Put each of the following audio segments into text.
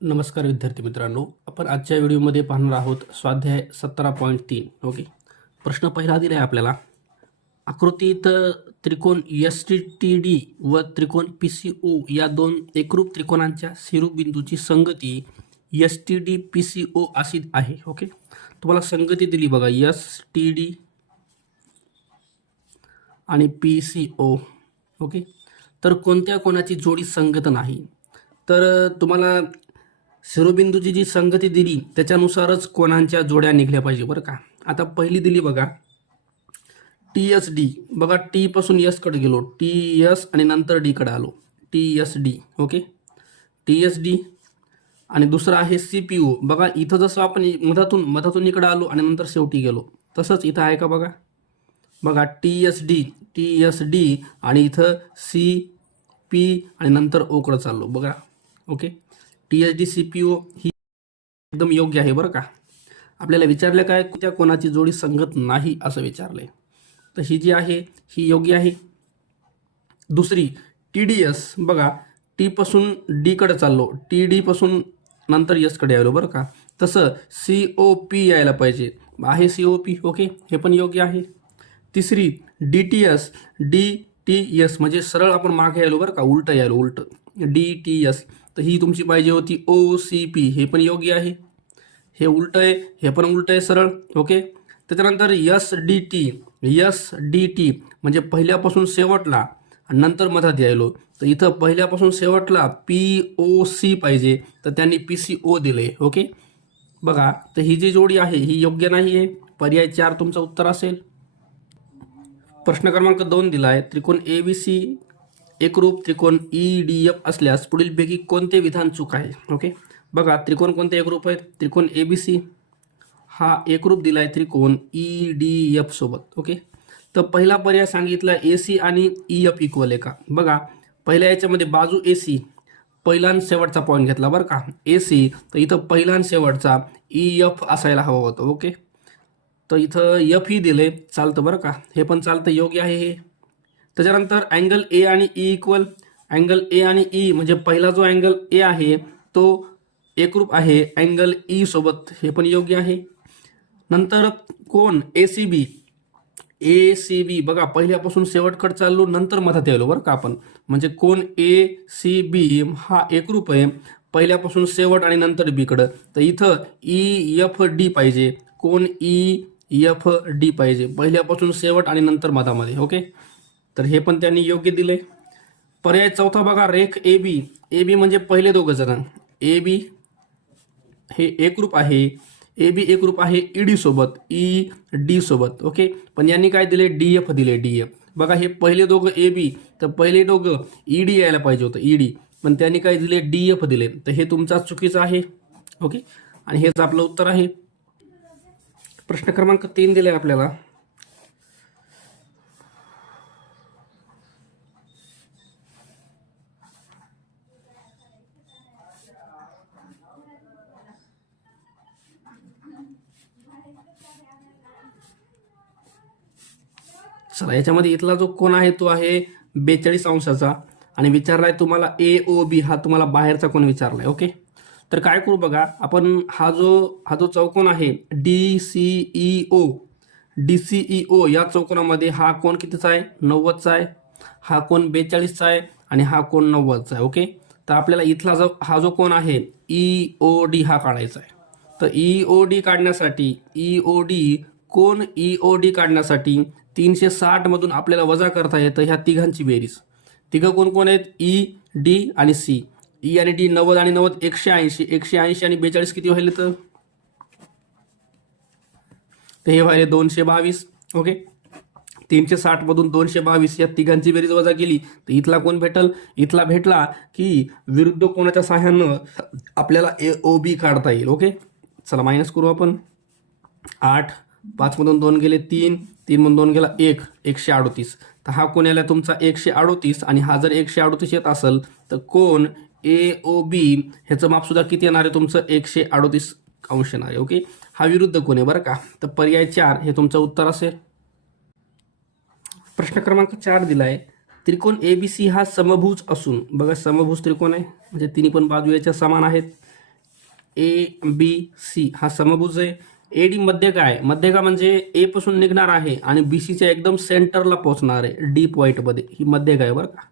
नमस्कार विद्यार्थी मित्रांनो, आपण आजच्या व्हिडिओमध्ये पाहणार आहोत स्वाध्याय 17.3. ओके. प्रश्न पहिला दिला आहे आपल्याला. आकृतीत त्रिकोण एस-टी-डी व त्रिकोण पी-सी-ओ या दोन एकरूप त्रिकोणांच्या शिरोबिंदूची संगती एस-टी-डी-पी-सी-ओ अशी आहे. ओके. तुम्हाला संगती दिली बघा, एस-टी-डी आणि पी-सी-ओ. ओके. तर कोणत्या कोणाची जोडी संगत नाही, तर तुम्हाला शिरोबिंदूची जी संगती दिली त्याच्यानुसारच कोणांच्या जोड्या निघल्या पाहिजे बरं का. आता पहिली दिली बघा टी एस डी. बघा टी पासून एस कडे गेलो, टी एस आणि नंतर डी कडे आलो, T S D. Okay, T S D. आणि दुसरा आहे सी पी ओ. बघा इथं जसं आपण मधातून इकडे आलो आणि नंतर शेवटी गेलो, तसंच इथं आहे का बघा. बघा टी एस डी आणि इथं सी पी आणि नंतर ओ कडे चाललो बघा. Okay, T S D C P O ही एकदम योग्य आहे बरं का. आपल्याला विचारलं काय, त्या कोणाची जोडी संगत नाही असं विचारलंय, तर ही जी आहे ही योग्य आहे. दुसरी टी डी एस. बघा टी पासून डी कडे चाललो, टी डी पासून नंतर एस कडे आलो बरं का. तसं सी ओ पी यायला पाहिजे, आहे सी ओ पी. ओके, हे पण योग्य आहे. तिसरी D T S. D T S म्हणजे सरळ आपण मागे यायलो बरं का, उलटं यायलो, उलटं डी टी एस. तर ही तुमची पाहिजे होती ओ सी पी. हे पण योग्य आहे. हे उलटं आहे, हे पण उलटं आहे सरळ. ओके. त्याच्यानंतर एस डी टी म्हणजे पहिल्यापासून शेवटला आणि नंतर मधात यायलो, तर इथं पहिल्यापासून शेवटला पी ओ सी पाहिजे, तर त्यांनी पी सी ओ दिले. ओके. बघा तर ही जी जोडी आहे ही योग्य नाही आहे. पर्याय 4 तुमचं उत्तर असेल. प्रश्न क्रमांक 2 दिला आहे. त्रिकोण ए बी सी एकरूप त्रिकोण ई डी एफ असल्यास पुढीलपैकी कोणते विधान चूक आहे. ओके. बघा त्रिकोण कोणते एकरूप आहेत. त्रिकोण ए बी सी हा एकरूप दिला आहे त्रिकोण ई डी एफ सोबत. ओके. तर पहिला पर्याय सांगितला ए सी आणि ई एफ इक्वल आहे का. बघा पहिल्या याच्यामध्ये बाजू ए सी, पहिला आणि शेवटचा पॉईंट घेतला बरं का, ए सी. तर इथं पहिला आणि शेवटचा ई एफ असायला हवं होतं. ओके. तर इथं एफ ही दिले, चालतं बरं का, हे पण चालतं, योग्य आहे हे. त्याच्यानंतर अँगल ए आणि ई इक्वल. अँगल ए आणि ई म्हणजे पहिला जो अँगल ए आहे तो एकरूप आहे अँगल ई सोबत, हे पण योग्य आहे. नंतर कोण ए सी बी. बघा पहिल्यापासून शेवटकडे चाललो, नंतर मधात यायलो बरं का आपण, म्हणजे कोण ए सी बी हा एकरूप आहे पहिल्यापासून शेवट आणि नंतर बी कडं. तर इथं ई एफ डी पाहिजे, कोण ई एफ डी पाहिजे पहिल्यापासून शेवट आणि नंतर मधामध्ये. ओके. तर हे पण त्यांनी योग्य दिले. पर्याय चौथा बघा रेख ए बी. ए बी म्हणजे पहिले दोघं जण, ए बी हे एकरूप आहे, ए बी एकरूप आहे ई डी सोबत, ई डी सोबत. ओके. पण यांनी काय दिले, डी एफ दिले, डी एफ. बघा हे पहिले दोघं ए बी, तर पहिले दोघं ई डी यायला पाहिजे होतं, ई डी, पण त्यांनी काय दिले, डी एफ दिले. तर हे तुमचा चुकीचं आहे. ओके. आणि हेच आपलं उत्तर आहे. प्रश्न क्रमांक 3 दिलाय आपल्याला. चला याच्यामध्ये इथला जो कोण आहे तो आहे 42 अंशाचा आणि विचारलाय तुम्हाला ए ओ बी, हा तुम्हाला बाहेरचा कोण विचारलाय. ओके. तर काय करू बघा आपण, हा जो चौकोन आहे डी सी ई ओ या चौकोनामध्ये हा कोण कितीचा आहे, 90चा आहे. हा कोण 42चा आहे आणि हा कोण 90चा आहे. ओके. तर आपल्याला इथला हा जो कोण आहे ई ओ डी हा काढायचा आहे. तर ई ओ डी काढण्यासाठी, कोण ई ओ डी काढण्यासाठी 360 मधून आपल्याला वजा करता येतं ह्या तिघांची बेरीज. तिघं कोण कोण आहेत, ई डी आणि सी. ई आणि डी 90 आणि 90 180 आणि 42 किती व्हायले, तर हे व्हायले 222. ओके. 360 मधून 222 या तिघांची बेरीज वजा केली तर इथला कोण भेटल, इथला भेटला की विरुद्ध कोणाच्या सहाय्यानं आपल्याला ए ओ बी काढता येईल. ओके. चला मायनस करू आपण. 8, 5 मधून 2 गेले 3, 3 मधून 2 गेला 1, 138. तर हा कोण याला तुमचा 138 आणि हा जर 138 येत असेल तर कोण ए ओ बी ह्याचं माप सुद्धा किती येणार आहे तुमचं, 138 अंश येणार आहे. ओके. हा विरुद्ध कोण आहे बरं का. तर पर्याय 4 हे तुमचं उत्तर असेल. प्रश्न क्रमांक 4 दिलाय. त्रिकोण ए बी सी हा समभुज असून, बघा समभुज त्रिकोण आहे म्हणजे तिन्ही पण बाजू याच्या समान आहेत. ABC हा समभुज आहे. AD मध्य काय, मध्य का म्हणजे ए पासून निघणार आहे आणि BCच्या एकदम सेंटरला पोहोचणार आहे डी पॉईंटमध्ये, ही मध्य काय बरं का.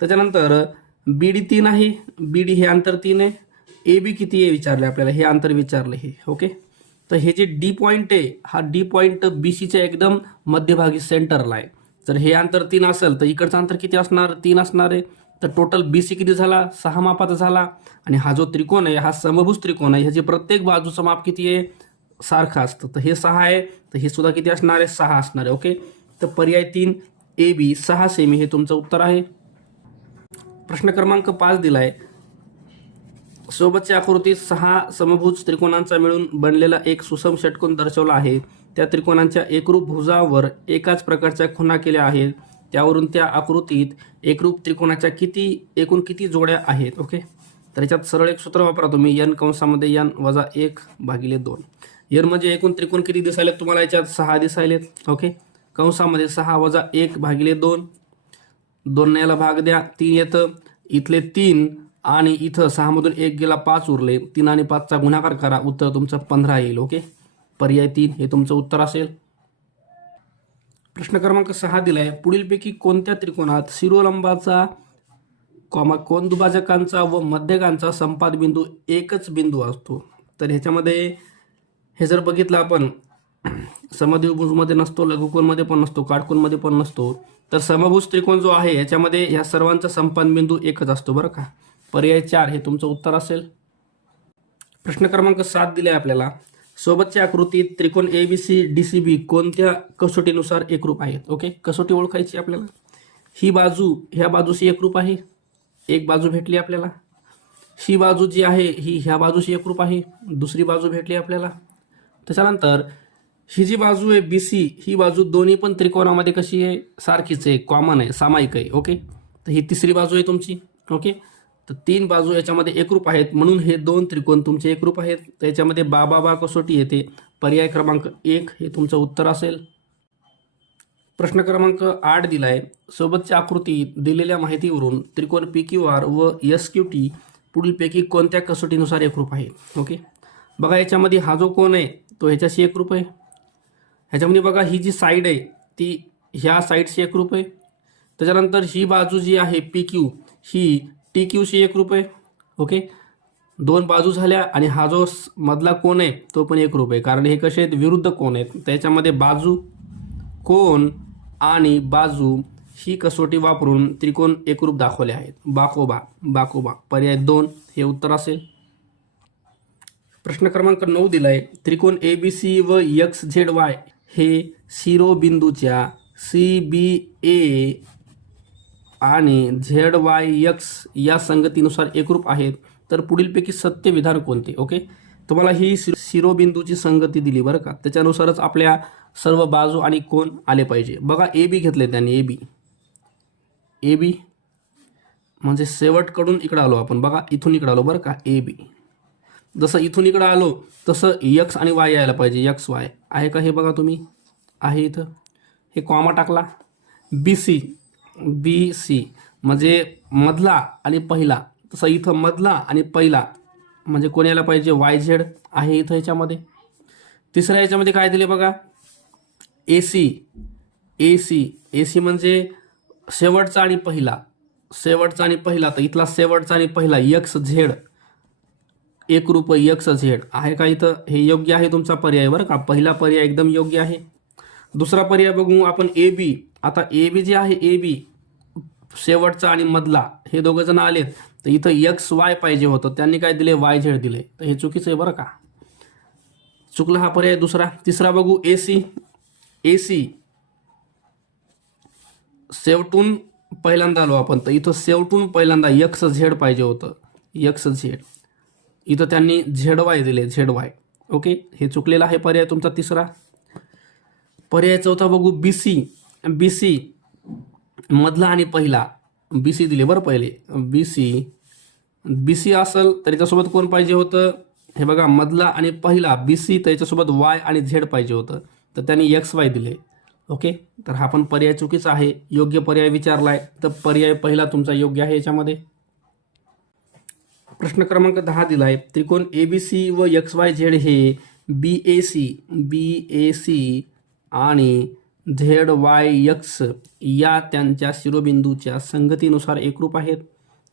त्याच्यानंतर BD 3 आहे, BD हे अंतर 3 आहे. AB किती आहे विचारले आपल्याला, हे अंतर विचारले हे. ओके, तर हे जे डी पॉईंट आहे, हा डी पॉईंट BCच्या एकदम मध्यभागी सेंटरला आहे. जर हे अंतर 3 असेल तर इकडचं अंतर किती असणार, 3 असणार आहे. तर टोटल BC किती झाला, 6 मापाचा झाला. आणि हा जो त्रिकोण आहे हा समभुज त्रिकोण आहे, ह्याचे प्रत्येक बाजूचं माप किती आहे, सारखं असतं. तर हे 6 आहे, तर हे सुद्धा किती असणार आहे, 6 असणार आहे. ओके, तर पर्याय 3 AB 6 सेमी हे तुमचं उत्तर आहे. प्रश्न क्रमांक 5 दिलाय. सोबतच्या आकृतीत 6 समभुज त्रिकोणांचा मिळून बनलेला एक सुसम षटकोन दर्शवला आहे. त्या त्रिकोणांच्या एकरूप भुजावर एकाच प्रकारच्या खुणा केल्या आहेत. त्यावरून त्या आकृतीत एकरूप त्रिकोणाच्या एकूण किती जोड्या आहेत. ओके, तर याच्यात सरळ एक सूत्र वापरा तुम्ही, n कंसामध्ये n वजा 1/2. n म्हणजे एकूण त्रिकोण किती दिसायलेत तुम्हाला, याच्यात 6 दिसायलेत. ओके, कंसामध्ये 6 वजा 1/2, 2 याला भाग द्या, 3 येतं, इथले 3 आणि इथं 6 मधून 1 गेला, 5 उरले, 3 आणि 5चा गुणाकार करा, उत्तर तुमचं 15 येईल. ओके, पर्याय 3 हे तुमचं उत्तर असेल. प्रश्न क्रमांक 6 दिलाय. पुढीलपैकी कोणत्या त्रिकोणात शिरोलंबाचा कोन दुभाजकांचा व मध्यकांचा संपाद बिंदू एकच बिंदू असतो. तर ह्याच्यामध्ये हे जर बघितलं आपण, समद्विभुजमध्ये नसतो, लघुकोनमध्ये पण नसतो, काटकोनमध्ये पण नसतो. तर समभुज त्रिकोण जो आहे याच्यामध्ये ह्या सर्वांचा संपाद बिंदू एकच असतो बरं का. पर्याय 4 हे तुमचं उत्तर असेल. प्रश्न क्रमांक 7 दिले आपल्याला. सोबतच्या आकृतीत त्रिकोण ABC DCB कोणत्या कसोटीनुसार एकरूप आहेत. ओके, कसोटी ओळखायची आपल्याला. ही बाजू ह्या बाजूशी एकरूप आहे, एक बाजू भेटली आपल्याला. ही बाजू जी आहे ही ह्या बाजूशी एकरूप आहे, दुसरी बाजू भेटली आपल्याला. त्याच्यानंतर ही जी बाजू आहे BC, ही बाजू दोन्ही पण त्रिकोणामध्ये कशी आहे, सारखीच आहे, कॉमन आहे, सामायिक आहे. ओके, तर ही तिसरी बाजू आहे तुमची. ओके, तर 3 बाजू याच्यामध्ये एकरूप आहेत, म्हणून हे 2 त्रिकोण तुमचे एकरूप आहेत. त्याच्यामध्ये बाबा कसोटी येते. पर्याय क्रमांक 1 हे तुमचं उत्तर असेल. प्रश्न क्रमांक 8 दिलाय. सोबतच्या आकृतीत दिलेल्या माहितीवरून त्रिकोण PQR व SQT पुढीलपैकी कोणत्या कसोटीनुसार एकरूप आहे. ओके, बघा याच्यामध्ये हा जो कोण आहे तो ह्याच्याशी एकरूप आहे. ह्याच्यामध्ये बघा ही जी साईड आहे ती ह्या साईडशी एकरूप आहे. त्याच्यानंतर ही बाजू जी आहे PQ ही TQशी एकरूप आहे. ओके, 2 बाजू झाल्या. आणि हा जो मधला कोण आहे तो पण एकरूप आहे, कारण हे कसे आहेत, विरुद्ध कोण आहेत. त्याच्यामध्ये बाजू, कोण आणि बाजू ही कसोटी वापरून त्रिकोण एकरूप दाखवले आहेत. बाकोबा पर्याय 2 हे उत्तर असेल. प्रश्न क्रमांक 9 दिलाय. त्रिकोण ABC व XZY हे शिरोबिंदूच्या CBA आणि ZYX या संगतीनुसार एकरूप आहेत. तर पुढीलपैकी सत्य विधान कोणते. ओके, तुम्हाला ही शिरोबिंदूची संगती दिली बरं का, त्याच्यानुसारच आपल्या सर्व बाजू आणि कोण आले पाहिजे. बघा AB घेतले त्यांनी, AB म्हणजे शेवटकडून इकडं आलो आपण. बघा इथून इकडं आलो बरं का, AB. जसं इथून इकडं आलो तसं X आणि Y यायला पाहिजे, XY आहे का हे बघा तुम्ही, आहे इथं. हे कॉमा टाकला. BC म्हणजे मधला आणि पहिला, तसं इथं मधला आणि पहिला म्हणजे कोण यायला पाहिजे, YZ आहे इथं याच्यामध्ये. तिसऱ्या याच्यामध्ये काय दिले बघा, AC म्हणजे शेवटचा आणि पहिला, तर इथला शेवटचा आणि पहिला XZ एकरूप XZ आहे का इथं, हे योग्य आहे तुमचा पर्याय बरं का. पहिला पर्याय एकदम योग्य आहे. दुसरा पर्याय बघू आपण AB. आता AB जे आहे, AB शेवटचा आणि मधला हे दोघं जण आलेत, तर इथं XY पाहिजे होतं, त्यांनी काय दिले, YZ दिले, तर हे चुकीचं आहे बरं का, चुकला हा पर्याय दुसरा. तिसरा बघू AC शेवटून पहिल्यांदा आलो आपण, तर इथं शेवटून पहिल्यांदा XZ पाहिजे होतं, XZ. इथं त्यांनी ZY दिले, ZY. ओके, हे चुकलेला आहे पर्याय तुमचा तिसरा. पर्याय चौथा बघू, BC मधला आणि पहिला, BC दिले बरं पहिले, BC असेल तर याच्यासोबत कोण पाहिजे होतं, हे बघा मधला आणि पहिला BC, तर याच्यासोबत Y आणि Z पाहिजे होतं, तर त्यांनी XY दिले. ओके, तर हा पण पर्याय चुकीचा आहे. योग्य पर्याय विचारलाय तर पर्याय पहिला तुमचा योग्य आहे याच्यामध्ये. प्रश्न क्रमांक 10 दिलाय, त्रिकोण एबीसी व एक्स वाय झेड हे बीएसी आणि झेड वाय एक्स या त्यांच्या शिरोबिंदूच्या संगतीनुसार एकरूप आहेत.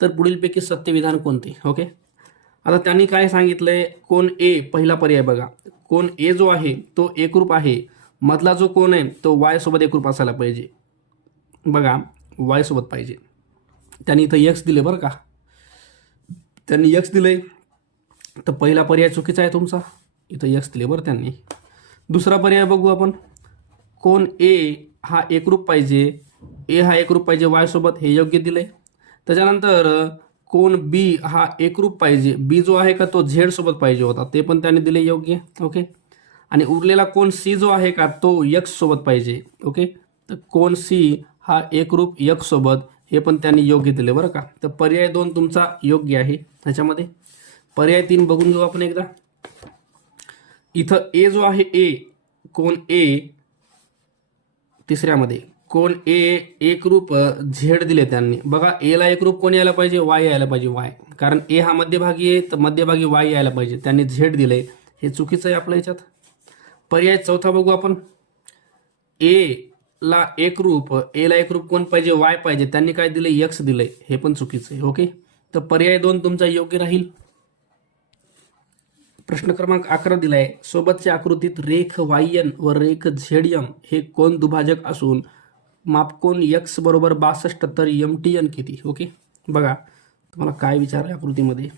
तर पुढीलपैकी सत्य विधान कोणते? ओके, आता त्यांनी काय सांगितलंय, कोण ए, पहिला पर्याय बघा, कोण ए जो आहे तो एकरूप आहे. मधला जो कोण आहे तो वाय सोबत एकरूप असायला पाहिजे. बघा, वाय सोबत पाहिजे. त्यांनी इथं एक्स दिले बरं का, त्यांनी एक्स दिले, तर पहिला पर्याय चुकीचा आहे तुमचा. इथं एक्स दिले बरं त्यांनी. दुसरा पर्याय बघू आपण, कोण ए हा एकरूप पाहिजे, ए हा एकरूप पाहिजे वाय सोबत, हे योग्य दिले. त्याच्यानंतर कोण बी हा एकरूप पाहिजे, बी जो आहे का तो झेड सोबत पाहिजे होता, ते पण त्याने दिले योग्य. ओके, आणि उरलेला कोण सी जो आहे का तो एक्स सोबत पाहिजे. ओके, तर कोण सी हा एकरूप एक्स सोबत, हे पण त्यांनी योग्य दिले बरं का. तर पर्याय 2 तुमचा योग्य आहे. त्याच्यामध्ये पर्याय 3 बघून घेऊ आपण एकदा. इथं ए जो आहे, ए, कोण ए, तिसऱ्यामध्ये कोण ए एकरूप झेड दिले त्यांनी. बघा, एला एकरूप कोण यायला पाहिजे, वाय यायला पाहिजे, वाय, कारण ए हा मध्यभागी आहे तर मध्यभागी वाय यायला पाहिजे, त्यांनी झेड दिले, हे चुकीचं आहे आपल्या याच्यात. पर्याय 4 बघू आपण, एला एकरूप कोण पाहिजे, वाय पाहिजे, त्यांनी काय दिले, एक्स दिले, हे पण चुकीचं आहे. ओके, तर पर्याय 2 तुमचा योग्य राहील. प्रश्न क्रमांक 11 दिलाय, सोबतच्या आकृतीत रेख वायन व रेख झेडएम हे कोण दुभाजक असून मापकोन एक्स बरोबर 62 तर एमटीएन किती? ओके, बघा तुम्हाला काय विचारलं आकृतीमध्ये.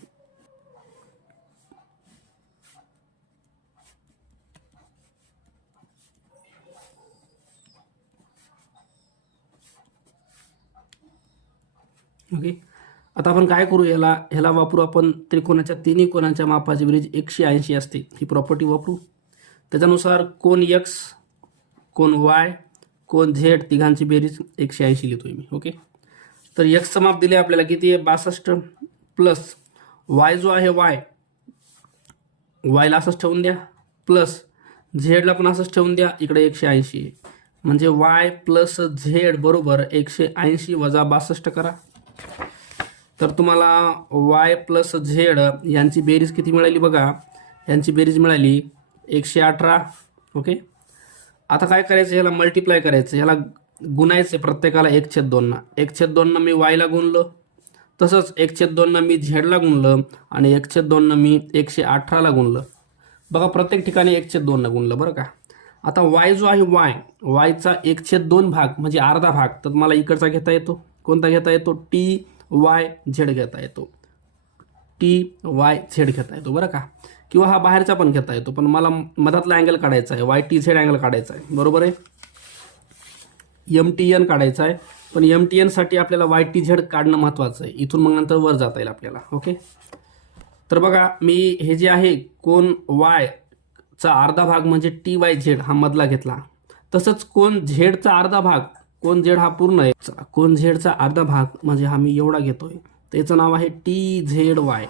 ओके, आता आपण काय करू, ह्याला वापरू आपण त्रिकोणाच्या तिन्ही कोणाच्या मापाची बेरीज 180 असते, ही प्रॉपर्टी वापरू. त्याच्यानुसार कोण एक्स, कोण वाय, कोण झेड तिघांची बेरीज 180 लिहितोय मी. ओके, तर एक्सचं माप दिले आपल्याला किती आहे, 62, प्लस वाय जो आहे वायला असंच ठेवून द्या, प्लस झेडला पण असंच ठेवून द्या, इकडे 180 आहे, म्हणजे वाय प्लस झेड बरोबर 180 वजा 62 करा. तर तुम्हाला वाय प्लस झेड यांची बेरीज किती मिळाली बघा, यांची बेरीज मिळाली 118. ओके, आता काय करायचं, ह्याला मल्टिप्लाय करायचं, ह्याला गुणायचं प्रत्येकाला 1/2 ना. 1/2 मी वायला गुणलं, तसंच 1/2 मी झेडला गुणलं, आणि 1/2 मी 118ला गुणलं. बघा, प्रत्येक ठिकाणी 1/2 गुणलं बरं का. आता वाय जो आहे वायचा 1/2 भाग म्हणजे अर्धा भाग, तर मला इकडचा घेता येतो, कोणता घेता येतो, टी वाय झेड घेता येतो, टी वाय झेड घेता येतो बरं का. किंवा हा बाहेरचा पण घेता येतो, पण मला मधातला अँगल काढायचा आहे, वाय टी झेड अँगल काढायचा आहे, बरोबर आहे. एम टी एन काढायचा आहे, पण एम टी एनसाठी आपल्याला वाय टी झेड काढणं महत्त्वाचं आहे, इथून मग नंतर वर जाता येईल आपल्याला. ओके, तर बघा, मी हे जे आहे कोण वायचा अर्धा भाग म्हणजे टी वाय झेड हा मधला घेतला, तसंच कोण झेडचा अर्धा भाग, कोण झेड हा पूर्ण आहे, कोण झेडचा अर्धा भाग म्हणजे हा मी एवढा घेतोय, त्याचं नाव आहे टी झेड वाय.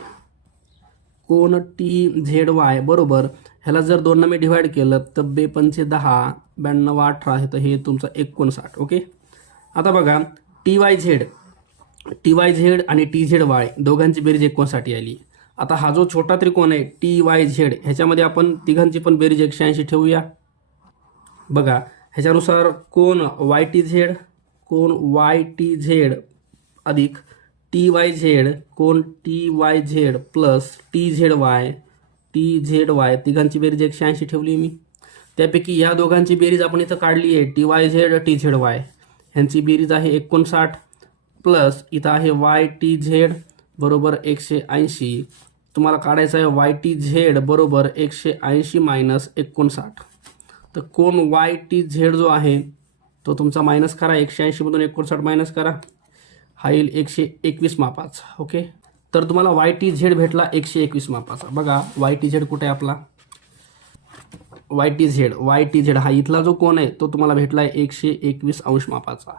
कोण टी झेड वाय बरोबर, ह्याला जर 2 मी डिवाइड केलं तर 2×5 = 10, 92, 18, तर हे तुमचं 59. ओके, आता बघा, टी वाय झेड आणि टी झेड वाय दोघांची बेरीज 59 आली. आता हा जो छोटा त्रिकोण आहे टी वाय झेड, ह्याच्यामध्ये आपण तिघांची पण बेरीज 180 ठेवूया. बघा, ह्याच्यानुसार कोण वाय टी झेड अधिक टी वाय झेड, कोण T Y Z plus T Z Y तिघांची बेरीज 180 ठेवली मी. त्यापैकी ह्या दोघांची बेरीज आपण इथं काढली आहे, T Y Z T Z Y, ह्यांची बेरीज आहे 59, प्लस इथं आहे वाय टी झेड बरोबर 180. तुम्हाला काढायचं आहे वाय टी झेड बरोबर 180 मायनस 59. तर कोण वाय टी झेड जो आहे तो तुमचा मायनस करा, 180 मधून 59 मायनस करा, हा येईल 121 मापाचा. ओके, तर तुम्हाला वाय टी झेड भेटला 121 मापाचा. बघा, वाय टी झेड कुठे आहे आपला, वाय टी झेड हा इथला जो कोण आहे तो तुम्हाला भेटला आहे 121 अंश मापाचा.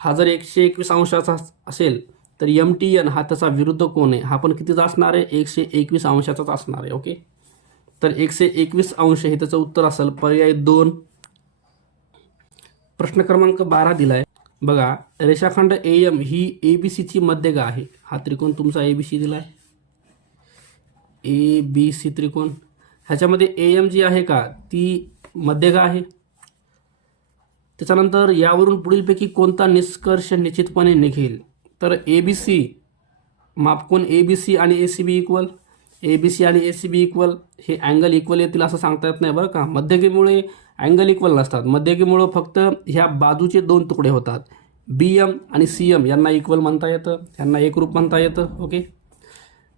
हा जर 121 अंशाचा असेल तर एम टी एन हा त्याचा विरुद्ध कोण आहे, हा पण कितीचा असणार आहे, 121 अंशाचाच असणार आहे. ओके, तर 121 अंश हे त्याचं उत्तर असेल पर्याय 2. प्रश्न क्रमांक 12 दिलाय बघा, रेषाखंड एम ही एबीसीची मध्यगा आहे. हा त्रिकोण तुमचा एबीसी दिलाय. ए बी सी त्रिकोण, ह्याच्यामध्ये ए एम जी आहे का ती मध्यगा आहे. त्याच्यानंतर यावरून पुढीलपैकी कोणता निष्कर्ष निश्चितपणे निघेल. तर ए बी सी मापकोन ए बी सी आणि A C B equal, A B C आणि ए सी बी इक्वल हे अँगल इक्वल येतील असं सांगता येत नाही बरं का. मध्यकेमुळे अँगल इक्वल नसतात. मध्यकेमुळं फक्त ह्या बाजूचे दोन तुकडे होतात. बी एम आणि सी एम यांना इक्वल म्हणता येतं, यांना एकरूप म्हणता येतं. ओके.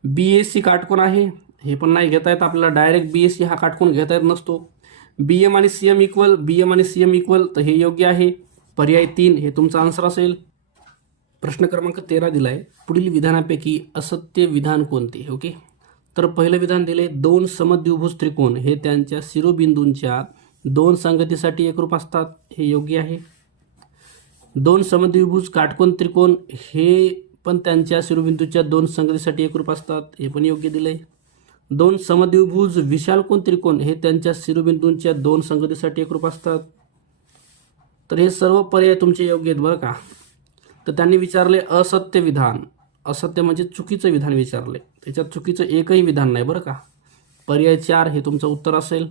बी ए सी काटकोन आहे, हे पण नाही घेता येत आपल्याला. डायरेक्ट बी ए सी हा काटकोन घेता येत नसतो. बी एम आणि सी एम इक्वल, बी एम आणि सी एम इक्वल, तर हे योग्य आहे. पर्याय 3 हे तुमचा आन्सर असेल. प्रश्न क्रमांक 13 दिला आहे. पुढील विधानापैकी असत्य विधान कोणते. ओके. तर पहिलं विधान दिले, दोन समद्विभुज त्रिकोण हे त्यांच्या शिरोबिंदूंच्या दोन संगतीसाठी एकरूप असतात, हे योग्य आहे. दोन समद्विभुज काटकोन त्रिकोण हे पण त्यांच्या शिरोबिंदूच्या दोन संगतीसाठी एकरूप असतात, हे पण योग्य दिले. दोन समद्विभुज विशालकोन त्रिकोण हे त्यांच्या शिरोबिंदूंच्या दोन संगतीसाठी एकरूप असतात. तर हे सर्व पर्याय तुमचे योग्य आहेत बरं का. तर त्यांनी विचारले असत्य विधान. असत्य म्हणजे चुकीचं विधान विचारले, त्याच्यात चुकीचं एकही विधान नाही बरं का. पर्याय 4 हे तुमचं उत्तर असेल.